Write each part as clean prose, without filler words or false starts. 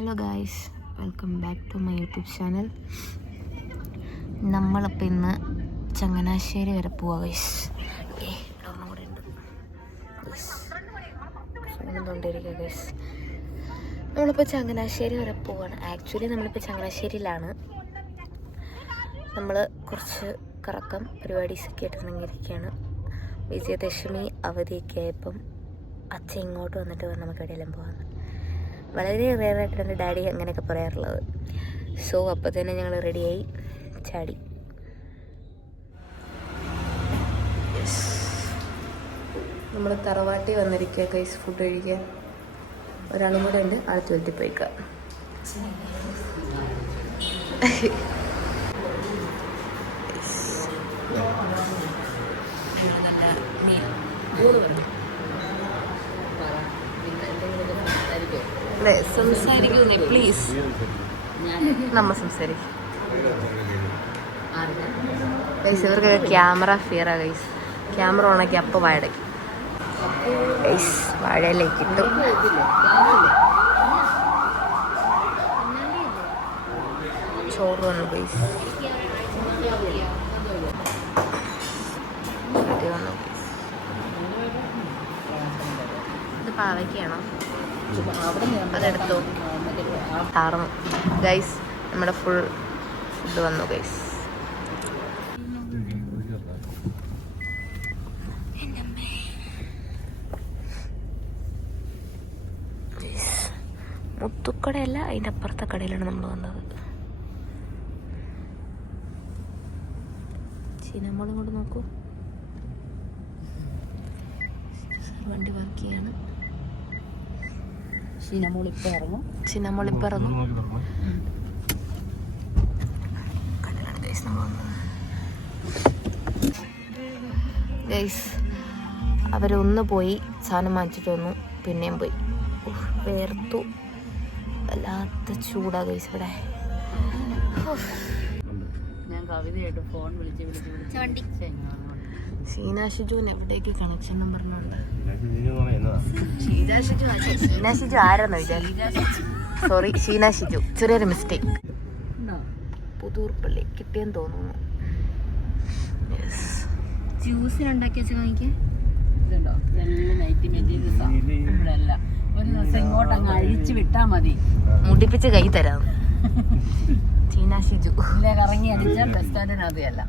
Hello guys, welcome back to my YouTube channel. നമ്മളിപ്പോൾ ഇന്ന് ചങ്ങനാശ്ശേരി വരെ പോവാ ഗൈസ്. ഒരെണ്ണം കൂടെ ഉണ്ട് തോണ്ടിരിക്കുക ഗൈസ്. നമ്മളിപ്പോൾ ചങ്ങനാശ്ശേരി വരെ പോവാണ്. ആക്ച്വലി നമ്മളിപ്പോൾ ചങ്ങനാശ്ശേരിയിലാണ്. നമ്മൾ കുറച്ച് കറക്കം പരിപാടീസൊക്കെ ആയിട്ടിറങ്ങിയിരിക്കുകയാണ്. വിജയദശമി അവധിയൊക്കെ ആയപ്പം അച്ഛൻ ഇങ്ങോട്ട് വന്നിട്ട് നമുക്ക് എവിടെയെല്ലാം പോകാമെന്ന്. വളരെ റെയറായിട്ടാണ് എൻ്റെ ഡാഡി അങ്ങനെയൊക്കെ പറയാറുള്ളത്. സോ അപ്പോൾ തന്നെ ഞങ്ങൾ റെഡിയായി ചാടി. നമ്മൾ തറവാട്ടി വന്നിരിക്കുക ഗൈസ്, ഫുഡ് കഴിക്കാൻ. ഒരാളും കൂടെ ഉണ്ട്, ആൾ തൊഴുത്തി പോയിക്കുക. അല്ലേ, സംസാരിക്കുന്നേ പ്ലീസ്. നമ്മ സംസാരിക്കും ഗൈസ്. ഇവർക്ക് ക്യാമറ ഫിയറാ ഗൈസ്. ക്യാമറ ഓണാക്കി അപ്പം വാഴടയ്ക്കും ഗൈസ്. വാഴയിലേക്ക് ഇട്ടു. ചോറ് വന്നു ഗൈസ്. ഇത് പാവയ്ക്കാണോ? അതെടുത്തു. താർന്നു ഗൈസ്. നമ്മുടെ ഫുൾ ഫുഡ് വന്നു ഗൈസ്. മുത്തുക്കടയല്ല, അതിൻ്റെ അപ്പുറത്തെ കടയിലാണ് നമ്മൾ വന്നത്. ചീനമോളും കൊണ്ട് നോക്കൂ. വണ്ടി ബാക്കിയാണ്. ചിന്നമോളിപ്പം ഇറങ്ങും. ഗൈസ്, അവരൊന്ന് പോയി സാധനം വാങ്ങിച്ചിട്ട് വന്നു, പിന്നെയും പോയി. വേർത്തു. വല്ലാത്ത ചൂടാ ഗൈസ് ഇവിടെ. ഞാൻ കവിതയായിട്ട് ഫോൺ വിളിച്ച് ഷീന ഷിജുവിന് എവിടേക്ക് കണക്ഷൻ നമ്പറിനുണ്ട്. ഷീന ഷിജു ആരെന്ന് വിചാരിച്ചു. സോറി, ഷീന ഷിജു. ചെറിയൊരു മിസ്റ്റേക്ക്. പുതൂർപ്പള്ളി കിട്ടിയെന്ന് തോന്നുന്നു. ജ്യൂസിനുണ്ടാക്കി വെച്ച് കാണിക്കാൻ അഴിച്ചു വിട്ടാ മതി. മുടിപ്പിച്ച് കൈ തരാം. ഷീന ഷിജു കറങ്ങി അടിച്ചാൽ ബസ് സ്റ്റാൻഡിനകത്തല്ല.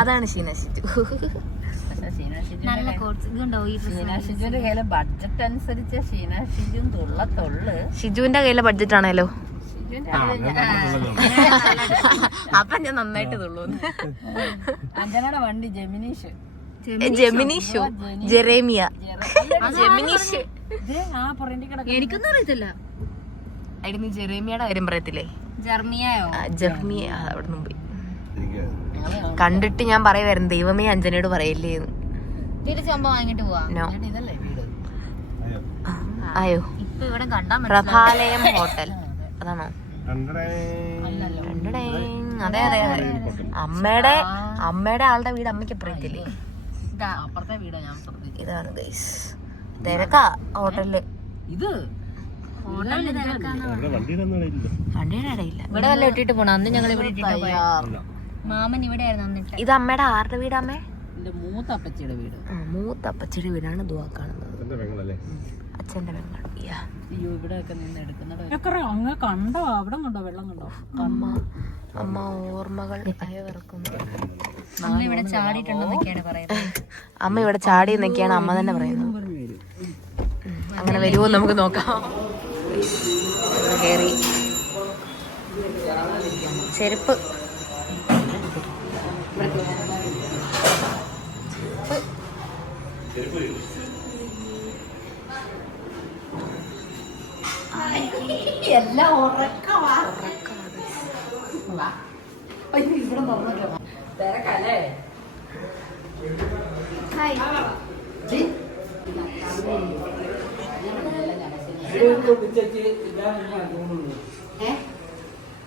അതാണ് ഷീന ഷിജു. ഷീനാഷിജുവിന്റെ കയ്യിലെ ബഡ്ജറ്റ് അനുസരിച്ച് ഷീന ഷിജു തുള്ളത്തുള്ളു. ഷിജുവിന്റെ കയ്യിലെ ബഡ്ജറ്റ് ആണല്ലോ. അപ്പൊ ഞാൻ നന്നായിട്ട് തുള്ളൂ. അഞ്ജനയുടെ വണ്ടി ജെമിനീഷോ ജെറേമിയ. എനിക്കൊന്നും അറിയത്തില്ല. അതിന് ജെറേമിയയുടെ കാര്യം പറയത്തില്ലേ? ജർമിയ. അവിടെ നിന്ന് പോയി കണ്ടിട്ട് ഞാൻ പറയുമായിരുന്നു, ദൈവമേ അഞ്ജനയോട് പറയില്ലേ. ആയോ? പ്രഭാലയം ഹോട്ടൽ അതാണോ? അതെ അതെ അതെ. അമ്മയുടെ ആളുടെ വീട് അമ്മയ്ക്ക് പറയത്തില്ലേ? ഇതാണ് ഗൈസ്. തിരക്കാ ഹോട്ടലില്. വണ്ടിയുടെ ഇടയില്ല. ഇവിടെ വല്ല ഇട്ടിട്ട് പോണം. അന്ന് ഞങ്ങൾ ഇവിടെ മാമൻ ഇവിടെ ആയിരുന്നു. ഇത് അമ്മയുടെ ആരുടെ വീട്? അമ്മേ മൂത്തപ്പച്ചിയുടെ വീട്. മൂത്തപ്പച്ചിയുടെ വീടാണ് ദുആ കാണുന്നത്. അച്ഛന്റെ പെങ്ങൾ. അമ്മ ഓർമ്മകൾ അയവിറക്കുന്നു. അമ്മ ഇവിടെ ചാടിയിട്ടുണ്ടെന്നൊക്കെയാണ് പറയുന്നത്. അമ്മ ഇവിടെ ചാടി എന്നൊക്കെയാണ് അമ്മ തന്നെ പറയുന്നത്. അങ്ങനെ വരുമോ നമുക്ക് നോക്കാം. കയറി ചെരുപ്പ് എല്ലാം തിരക്കല്ലേ.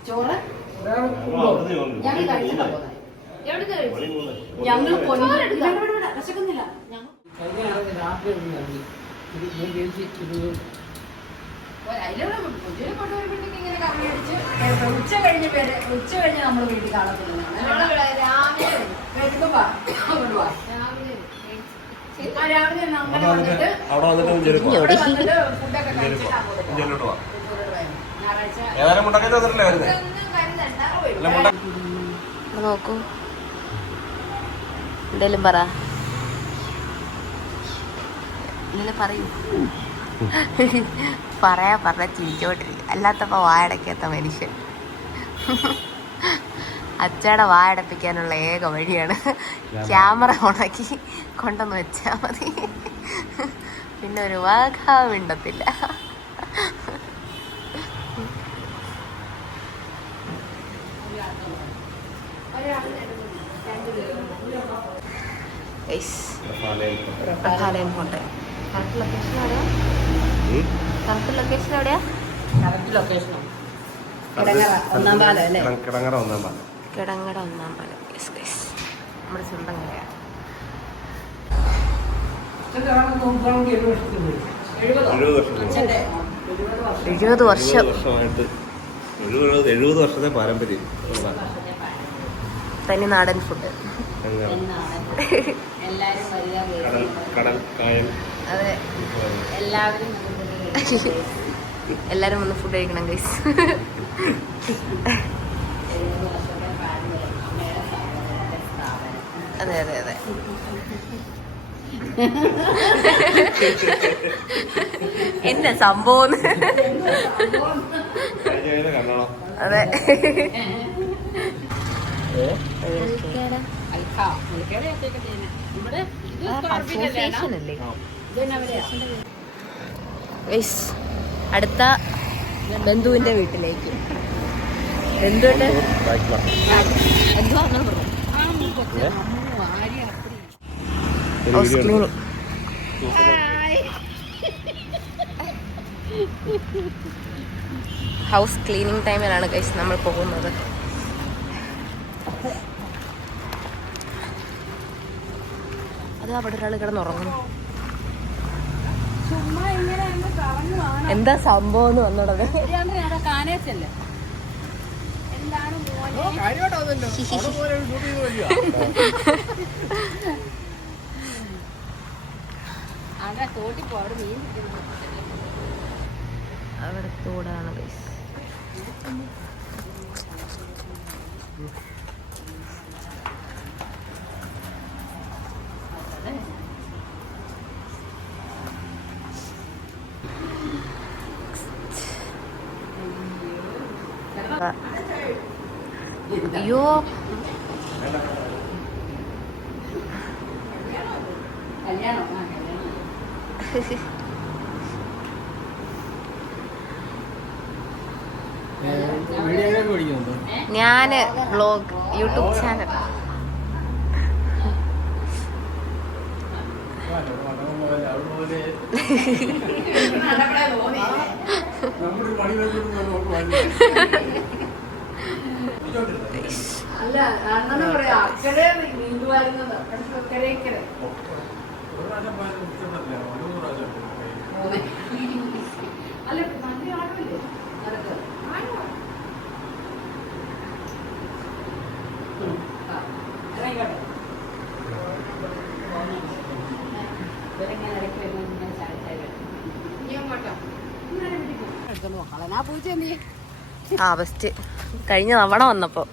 ചോറ് ഞങ്ങൾ വിശക്കുന്നില്ല. അതിലൂടെ ഉച്ച കഴിഞ്ഞ് നമ്മൾ വീട്ടിൽ കാണത്തില്ല. രാവിലെ അങ്ങനെ വന്നിട്ട് ഫുഡൊക്കെ കഴിച്ചിട്ട് നോക്കൂ, എന്തേലും പറ, എന്തേലും പറയൂ. പറഞ്ഞ ചിരിച്ചോണ്ടിരിക്കും, അല്ലാത്തപ്പോ വായടക്കാത്ത മനുഷ്യൻ. അച്ചയുടെ വായടപ്പിക്കാനുള്ള ഏക വഴിയാണ് ക്യാമറ ഓണാക്കി കൊണ്ടുവന്ന് വെച്ചാ മതി. പിന്നെ ഒരു വാഘ മിണ്ടത്തില്ല. പ്രഭാലയം ഹോട്ടൽ. കറക്റ്റ് ലൊക്കേഷൻ എവിടെയാ? കിടങ്ങറ ഒന്നാം പാലം. യെസ് ഗൈസ്, നമ്മുടെ സ്വന്തം കടയാണ്. 70 വർഷമായിട്ട് 70 വർഷത്തെ പാരമ്പര്യം. തനി നാടൻ ഫുഡ്. കടൽ, കായൽ. അതെ, എല്ലാരും വന്ന് ഫുഡ് കഴിക്കണം ഗൈസ്. അതെ അതെ അതെ. എന്നാ സംഭവം? അതെ, അടുത്ത ബന്ധുവിന്റെ വീട്ടിലേക്ക്. ബന്ധുവിന്റെ ഹൗസ് ക്ലീനിങ് ടൈമിലാണ് ഗൈസ് നമ്മൾ പോകുന്നത്. അത് അവിടെ ഒരാൾ കിടന്നുറങ്ങുന്നു. എന്താ സംഭവം എന്ന് വന്നിടത്? അവിടെ തോടാണ് ഗൈസ്. അയ്യോ, ഞാന് വ്ലോഗ് യൂട്യൂബ് ചാനൽ. അല്ല അങ്ങനെ പറയാ, അക്കരെ നീന്തുവായിരുന്നത്. അല്ല നല്ല ആഴമില്ലേ? ആ ബെസ്റ്റ്. കഴിഞ്ഞ തവണ വന്നപ്പോ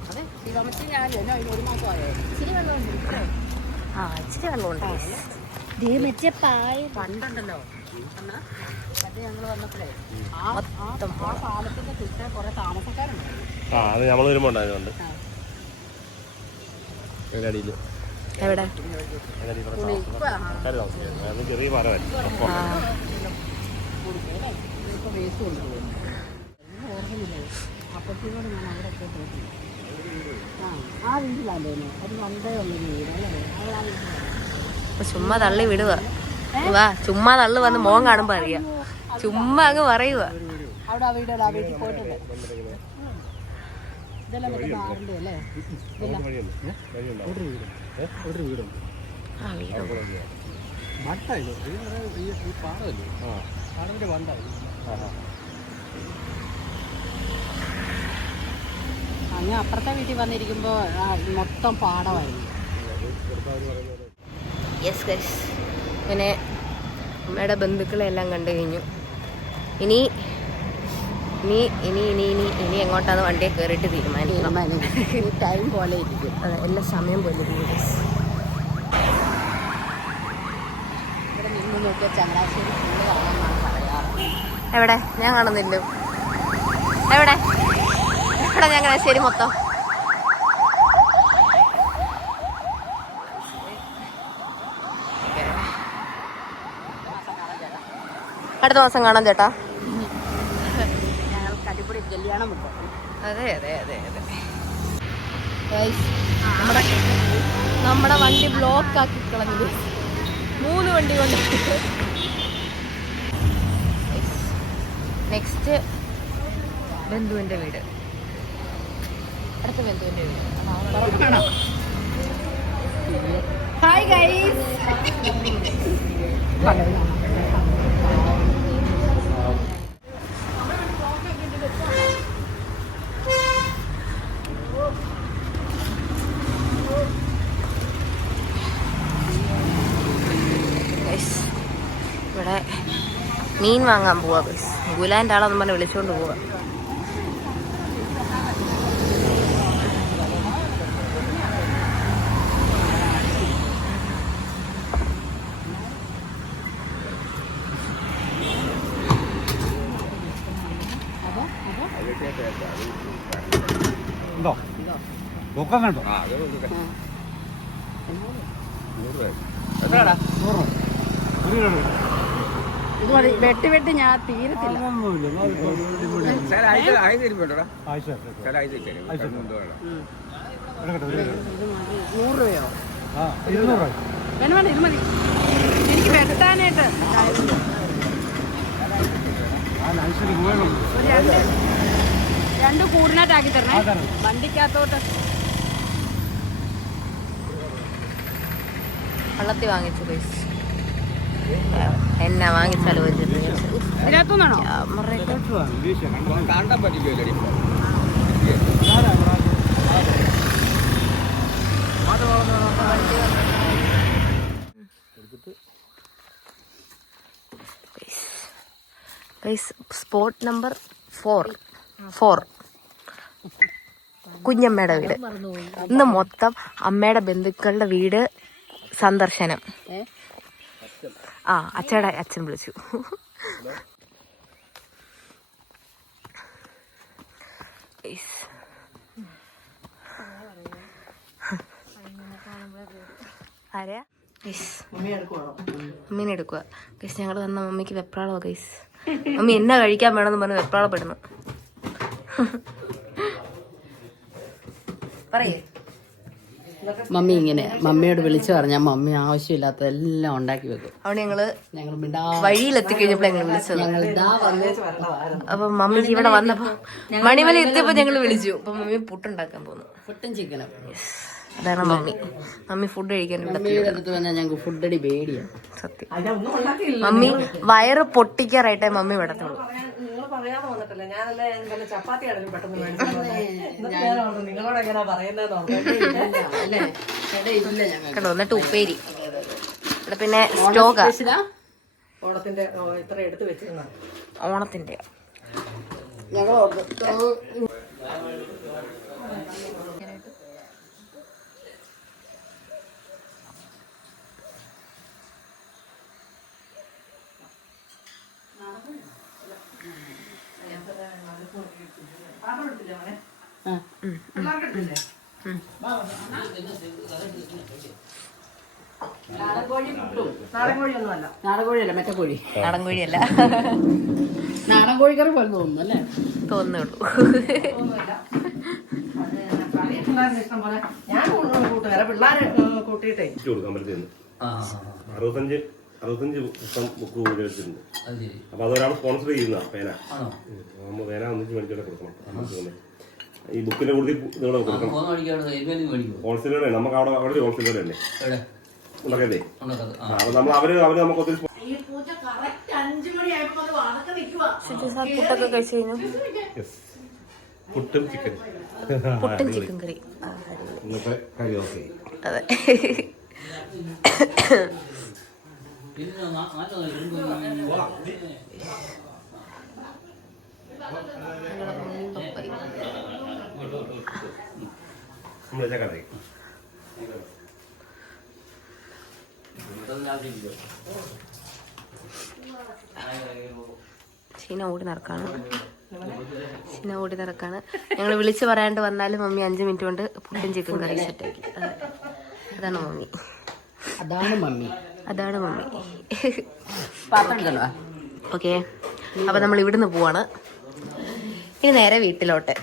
ഇച്ചിരി വെള്ളമുണ്ട്. പണ്ടുണ്ടല്ലോ ഞങ്ങൾ വന്നപ്പോഴേ ആ പാലത്തിന്റെ ചുറ്റേ കുറെ താമസക്കാരുണ്ട്. അത് നമ്മൾ വരുമ്പോ ഉണ്ടായതുകൊണ്ട് എവിടെ ചെറിയ പാലമായിരുന്നു. അപ്പത്തിനോട് ഞാൻ അവിടെ പോയിട്ടുണ്ട്. ആ വീട്ടിലാന്ന് തോന്നുന്നു. അത് വണ്ടേ ഉള്ളൊരു വീട്. ചുമ്മാ തള്ളി വിടുക. വാ, ചുമ്മാ തള്ളു വന്ന് മോൻ കാണുമ്പോ അറിയാം. ചുമ്മാ അങ്ങ് പറയുക. അവിടെ ആ വീട്, ആ വീട്ടിൽ പോയിട്ടുണ്ട്. ഇതെല്ലാം മറ്റേ നാടിൻ്റെ അല്ലേ? അങ്ങ് അപ്പുറത്തെ വീട്ടിൽ വന്നിരിക്കുമ്പോൾ മൊത്തം പാടമായിരുന്നു. യെസ് ഗൈസ്, അങ്ങനെ അമ്മയുടെ ബന്ധുക്കളെ എല്ലാം കണ്ടു കഴിഞ്ഞു. ഇനി ഇനി ഇനി ഇനി ഇനി ഇനി എങ്ങോട്ടാന്ന് വണ്ടിയെ കയറിയിട്ട് തീരുമാനിക്കണം. ടൈം പോലെ ഇരിക്കും. അതെ, എല്ലാ സമയം പോലെ ഇരിക്കും ഗൈസ്. ഇവിടെ നിന്ന് നോക്കിയാൽ ചങ്ങനാശ്ശേരി ഫുള്ള് കാണാമെന്നാണ് പറയാറ്. എവിടെ? ഞാൻ കാണുന്നില്ല. എവിടെ എവിടെ ചങ്ങനാശ്ശേരി മൊത്തം? അടുത്ത മാസം കാണാം ചേട്ടാ. ഞങ്ങൾക്ക് അടിപൊളി കല്യാണം ഉണ്ട്. അതെ അതെ അതെ അതെ. നമ്മുടെ വണ്ടി ബ്ലോക്ക് ആക്കി കളഞ്ഞു. 3 വണ്ടി കൊണ്ട്. നെക്സ്റ്റ് ബന്ധുവിൻ്റെ വീട്. അടുത്ത ബന്ധുവിൻ്റെ വീട്. Hi guys. ഇവിടെ മീൻ വാങ്ങാൻ പോവാ ഗൈസ്. ഗുലാൻ്റെ ആളെന്ന് പറഞ്ഞ് വിളിച്ചുകൊണ്ട് പോവാ. കണ്ടോ? ഇത് മതി. വെട്ടി ഞാൻ തീരത്തില്ല. 100 രൂപയോ? വേണ്ട, ഇത് മതി. എനിക്ക് വെട്ടാനായിട്ട് 2 കൂടിനായിട്ടാക്കി തരണേ വണ്ടിക്കകത്തോട്ട്. വള്ളത്തി വാങ്ങിച്ചു ഗൈസ്. എന്നാ വാങ്ങിച്ചാലും ഒരു ഇതിനകത്തുനിന്നാണോ? സ്പോട്ട് നമ്പർ 4 കുഞ്ഞമ്മയുടെ വീട്. ഇന്ന് മൊത്തം അമ്മയുടെ ബന്ധുക്കളുടെ വീട് സന്ദർശനം. അച്ഛയുടെ അച്ഛൻ വിളിച്ചു. ആരെയാ? മമ്മീനെ എടുക്കുക ഗൈസ്. ഞങ്ങൾ വന്ന മമ്മിക്ക് വെപ്രാളോ ഗൈസ്. മമ്മി എന്നാ കഴിക്കാൻ വേണമെന്ന് പറഞ്ഞ് വെപ്രാളപ്പെടുന്നു. പറയേ. മമ്മി ഇങ്ങനെ മമ്മിയോട് വിളിച്ചു പറഞ്ഞാൽ മമ്മി ആവശ്യമില്ലാത്തതെല്ലാം ഉണ്ടാക്കി വെക്കും. അവിടെ ഞങ്ങൾ വഴിയിലെത്തിക്കഴിഞ്ഞപ്പോൾ ഞങ്ങൾ വിളിച്ചത്. അപ്പൊ മമ്മിക്ക് ഇവിടെ വന്നപ്പോ മണിമല എത്തിയപ്പോ ഞങ്ങൾ വിളിച്ചു. അപ്പൊ മമ്മി പുട്ടുണ്ടാക്കാൻ പോന്നു. പുട്ടും ചിക്കനും. അതാണ് മമ്മി ഫുഡ് കഴിക്കാൻ ഞങ്ങൾക്ക് ഫുഡടി പേടിയാണ് സത്യം. മമ്മി വയറ് പൊട്ടിക്കാറായിട്ടേ മമ്മി വിടത്തുള്ളൂ. കേട്ടോ. എന്നിട്ട് ഉപ്പേരി. ഇവിടെ പിന്നെ സ്റ്റോക്കാ. ഓണത്തിന്റെ നാടൻകോഴിയല്ല, മറ്റേ കോഴി. നാടൻ കോഴിയല്ല, നാടൻ കോഴിക്കറി പോലെ തോന്നുന്നു അല്ലേ? തോന്നുള്ളൂ. ഞാൻ പിള്ളേരെ കൂട്ടിയിട്ടേ 65 പുസ്തകം ബുക്ക് ഉപയോഗിച്ചിട്ടുണ്ട്. അപ്പൊ അതൊരാൾ സ്പോൺസർ ചെയ്യുന്ന പേന ഒന്നിച്ച് മേടിച്ചോടെ കൊടുക്കണം. ഈ ബുക്കിന്റെ കൂടുതൽ നിങ്ങളെ കൊടുക്കണം. ഹോൾസെയിലർ നമുക്ക് അവിടെ ഒരു ഹോൾസെയിലർ തന്നെ ഉണ്ടാക്കല്ലേ. അപ്പൊ നമ്മൾ അവര് നമുക്ക് ഒത്തിരി പുട്ടൊക്കെ കഴിച്ചു കഴിഞ്ഞു. പുട്ടും ചിക്കൻ പുട്ടും ചിക്കൻ കറി. ഇന്നത്തെ കറി ഓക്കെ. അതെ. നമ്മളെ കറി ചീന ഓടി നടക്കാണ്. ഞങ്ങൾ വിളിച്ച് പറയാണ്ട് വന്നാലും മമ്മി 5 മിനിറ്റ് കൊണ്ട് പുട്ടും ചിക്കൻ കറി സെറ്റാക്കി. അതാണ് മമ്മി. ഓക്കെ, അപ്പൊ നമ്മൾ ഇവിടുന്ന് പോവാണ്. ഇനി നേരെ വീട്ടിലോട്ട്.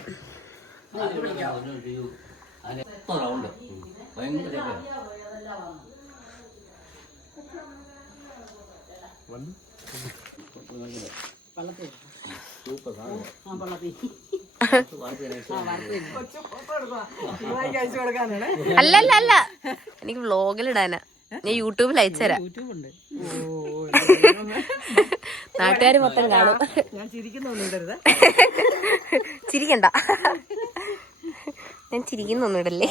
അല്ല, എനിക്ക് വ്ലോഗിലിടാനാ. ഞാൻ യൂട്യൂബിൽ അയച്ചുതരാം. നാട്ടുകാർ മൊത്തം കാണും. ചിരിക്കണ്ട, ഞാൻ ചിരിക്കുന്നൊന്നും ഇടല്ലേ.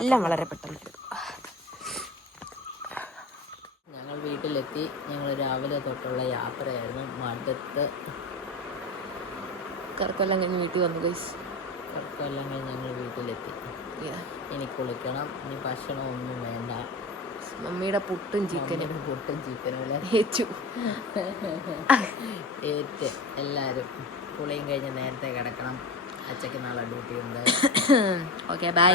എല്ലാം വളരെ പെട്ടെന്ന്. ഞങ്ങൾ വീട്ടിലെത്തി. ഞങ്ങൾ രാവിലെ തൊട്ടുള്ള യാത്രയായിരുന്നു. മടുത്ത് കറക്കെല്ലാം കഴിഞ്ഞ് വീട്ടിൽ വന്നു. കറക്കെല്ലാം കഴിഞ്ഞ് ഞങ്ങൾ വീട്ടിലെത്തി. ഇനി കുളിക്കണം. ഇനി ഭക്ഷണം ഒന്നും വേണ്ട. മമ്മിയുടെ പുട്ടും ചിക്കനും എല്ലാം ഏറ്റ് എല്ലാവരും കുളിയും കഴിഞ്ഞ് നേരത്തെ കിടക്കണം. അച്ഛക്ക് നാളെ ഡ്യൂട്ടി ഉണ്ട്. Okay, by.